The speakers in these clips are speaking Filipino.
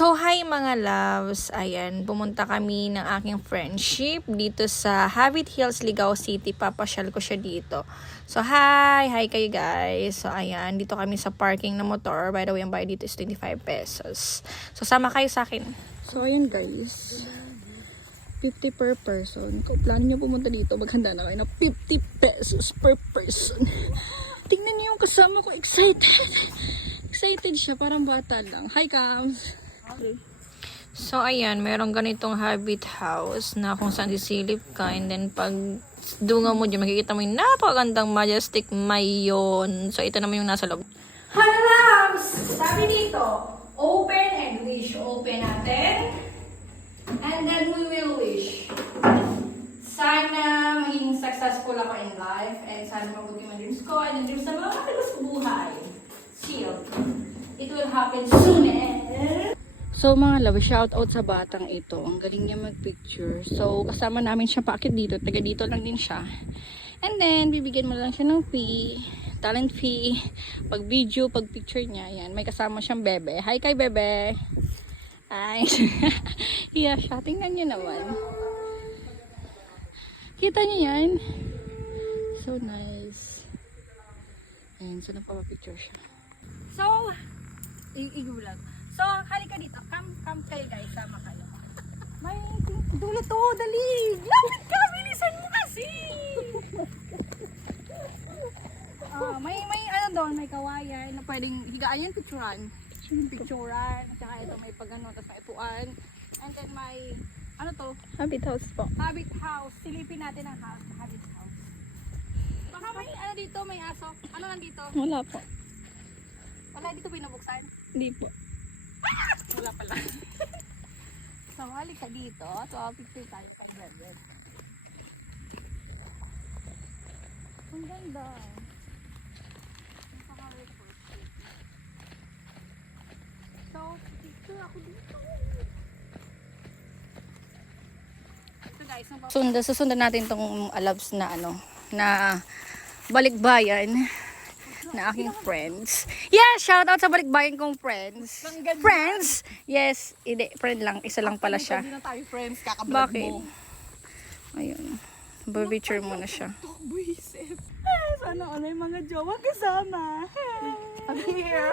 So, hi mga loves. Ayan, pumunta kami ng aking friendship dito sa Habit Hills, Ligao City. Papasyal ko siya dito. So, hi kayo guys. So, ayan, dito kami sa parking na motor. By the way, ang bayad dito is 25 pesos. So, sama kayo sa akin. So, ayan guys. 50 per person. Kung plano nyo pumunta dito, maghanda na kayo ng 50 pesos per person. Tingnan niyo yung kasama ko. Excited. Excited siya. Parang bata lang. Hi, Cams. So, ayan, merong ganitong habit house na kung saan sisilip ka, and then pag dunga mo dyan, makikita mo yung napakagandang majestic mayon. So, ito naman yung nasa loob. Hello, loves! Sabi dito, open and wish. Open natin. And then we will wish. Sana maging successful ako in life, and sana mabuti yung dreams ko, and yung dreams sa mga katilos ko buhay. Chill. It will happen soon. So mga love, shout out sa batang ito. Ang galing niya mag-picture. So kasama namin siya paakit dito. Taga dito lang din siya. And then bibigyan mo lang siya ng fee. Talent fee. Pag video, pag picture niya. Yan. May kasama siyang bebe. Hi kay bebe. Hi. Yeah, siya. Tingnan niyo naman. Kita niyo yan? So nice. Ayan. So nagpapapicture siya. So, i-vlog. So, halika dito. Come kayo guys. Sama kayo. May dulo to. Dali. Lapit ka. Bilisan mo kasi. May ano doon. May kawayan na pwedeng higaan yan. Picturean. Picturean. Tsaka ito may pagano. Tapos may ipuan. And then may ano to? Habit house po. Habit house. Silipin natin ang house. Habit house. Baka may ano dito. May aso. Ano nandito? Wala po. Wala dito pinabuksan? Hindi po. Wala pala. So, halika dito. So, picture tayo sa bed. Ang ganda. So, picture ako dito. Ito guys. Susundan natin tong alabs na ano, na balikbayan na aking friends. Yes, shout out sa balikbayan kong friends. Friends? Yes, hindi, friend lang. Isa lang pala siya. Hindi na tayo friends, kakablog Bakit? mo. Ayun. Picture mo na siya. Buisip. Sana all yung mga jowa kasama. I'm here.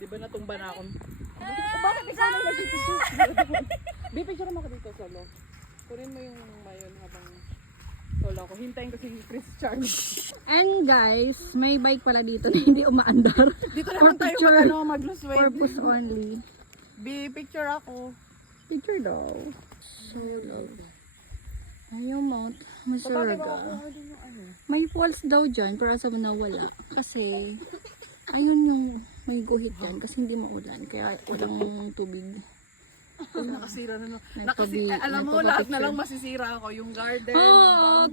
Di ba natumba na ako? Bakit ikaw lang nag-picture? Bipicture mo ako dito solo. Kunin mo yung mayon habang solo ako. Hintayin ko si Chris Charles. And guys, may bike pala dito na hindi umaandar. Dito naman tayo mag-lose weight. Purpose only. Picture ako. Picture daw. So love. Ayaw mount. Masaraga. May falls daw dyan, pero asa mo nawala. Kasi, ayun yung may guhit dyan. Kasi hindi maulan. Kaya walang tubig. Nakasira na. Alam mo, lahat na lang masisira ako. Yung garden.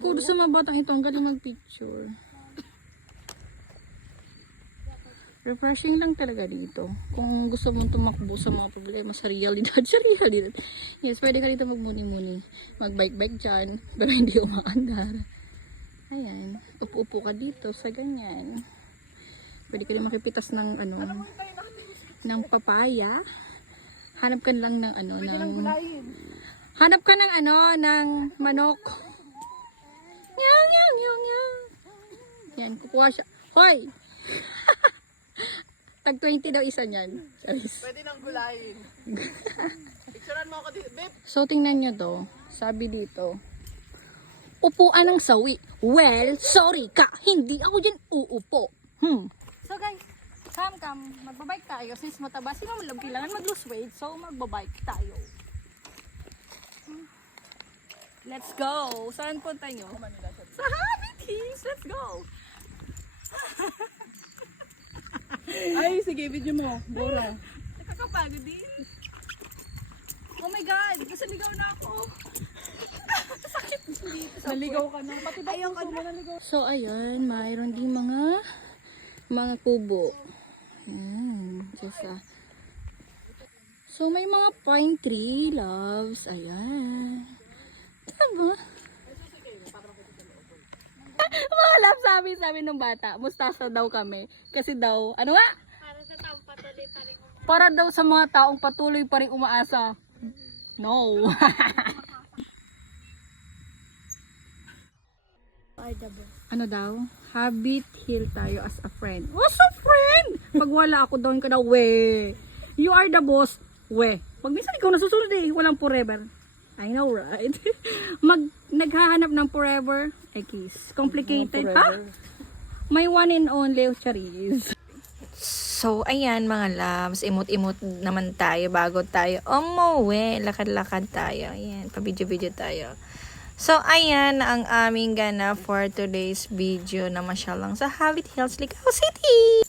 Kung sa mga batang ito, ang galing mag-picture. Refreshing lang talaga dito. Kung gusto mong tumakbo sa mga problema sa realidad, yes, pwede ka dito magmuni-muni. Mag-bike-bike dyan, pero hindi umaandar. Ayan. Upo-upo ka dito sa ganyan. Pwede ka rin makipitas ng ano, ng papaya. Hanap ka lang ng ano, hanap ka ng ano, ng manok. Nyang, nyang, nyang, nyang. Yan, kukuha siya. Hoy! Tag 20 daw isa niyan. Pwede nang gulayin. Picturean mo ako dito, babe. So, tingnan nyo to. Sabi dito, upuan ng sawi. Well, sorry ka. Hindi ako dyan uupo. So guys, come, magbabike tayo. Since mataba, sino mo lang kailangan mag-lose weight. So, magbabike tayo. Let's go. Saan punta nyo? Sa Habit Hills. Let's go. Ay, sige, video mo. Bora. Nakakapagod din. Oh my God, nasaligaw na ako. Sakit dito. Naligaw ka na. Pati ba yung naligaw? So, ayan, mayroon din mga kubo. So, may mga pine tree, loves. Ayan. Ano ba? Love, sabi ng bata, mustasa daw kami. Kasi daw, ano nga? Para sa taong patuloy pa rin Para daw sa mga taong patuloy pa rin umaasa. No. Ano daw? Habit heal tayo as a friend. As a friend? Pag wala ako doon ka na, we. You are the boss, we. Pag minsan ikaw nasusunod eh, walang forever. I know, right? Naghahanap ng forever, ay kiss. Complicated, ha? May one and only, Charis. So, ayan mga loves, imot-imot naman tayo bago tayo umuwi. Lakad-lakad tayo. Ayan, pa-video-video tayo. So, ayan ang aming ganap for today's video na masya lang sa Habit Hills, Ligaw City.